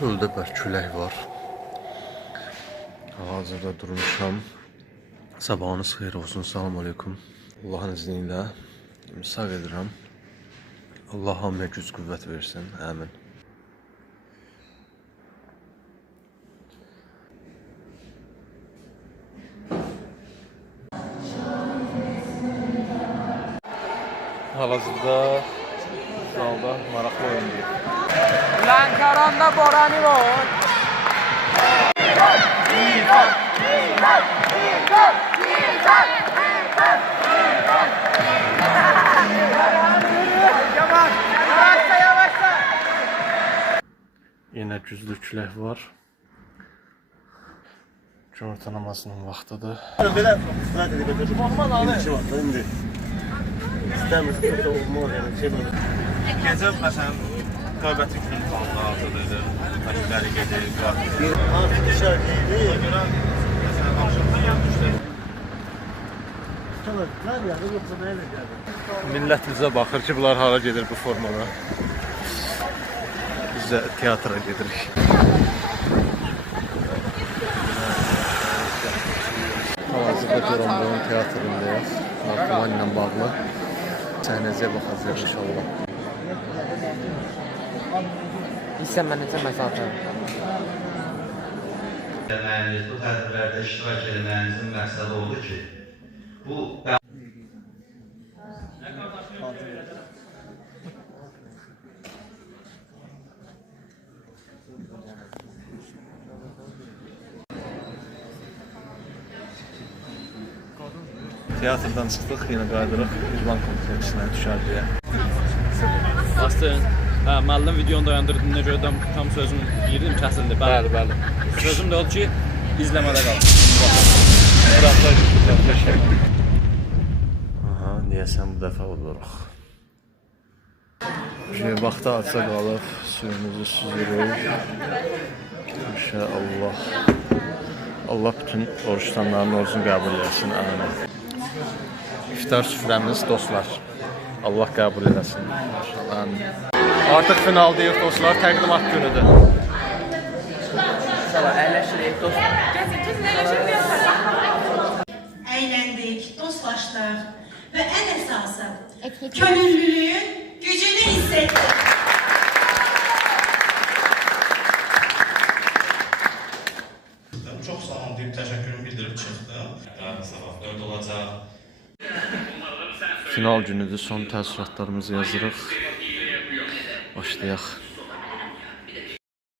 Çöldə bərk külək var. Hazırda durmuşam. Sabahınız xeyir olsun. Salam aleykum. Allahın izni ilə misal edirəm. Allah hamıya güc qüvvət versin. Əmin. Hal-hazırda zalda maraqlı oyundur. Lənkəranda Borani var. Yenə güclü külək var. Günorta namazının vaxtıdır. Belə istirahət edib götürüb. Olmaz abi. İndi var da indi. İstəmirsən də olmaz yəni şey belə. Gecə məsələn növbəti günün planını hazırlayır. Təşkilləri gedir, qalxır. Artıq dışarı deyil. Görə məsələn axşamdan yanmışdır. Tamam, nə yəni yoxsa nə ilə gəldi? Millət bizə baxır ki, bunlar hara gedir bu formada. Biz də teatra gedirik. Hal-hazırda Goranboyun teatrındayıq. Narkoman ilə bağlı səhnəciyə baxacağıq inşallah. İstən mən necə məsafə? Bu tədbirlərdə iştirak etməyinizin məqsədi oldu ki, bu Teatrdan çıxdıq, yenə qayıdırıq İrvan kompleksinə düşərliyə. Bastın. Hə, müəllim videonu dayandırdığına görə tam sözüm girdim, kəsildi. Bəli. Sözüm də oldu ki, izləmədə qal. Aha, deyəsən bu dəfə oluruq. Vaxtı açsa qalıb, suyumuzu süzürük. İnşallah. Allah bütün oruç tutanların orucunu qəbul etsin, əminəm. İftar süfrəmiz dostlar. Allah qəbul eləsin. Artıq finaldayıq dostlar, təqdimat günüdür. Əyləşirik, dostlar. Eğlendik, dostlaştık ve en esası gönüllülüğün gücünü hissettik. Çox sağ olun deyib təşəkkürümü bildirib çıxdım. Sabah 4 olacaq. Final günüdür, son təəssüratlarımızı yazırıq. Başlayaq.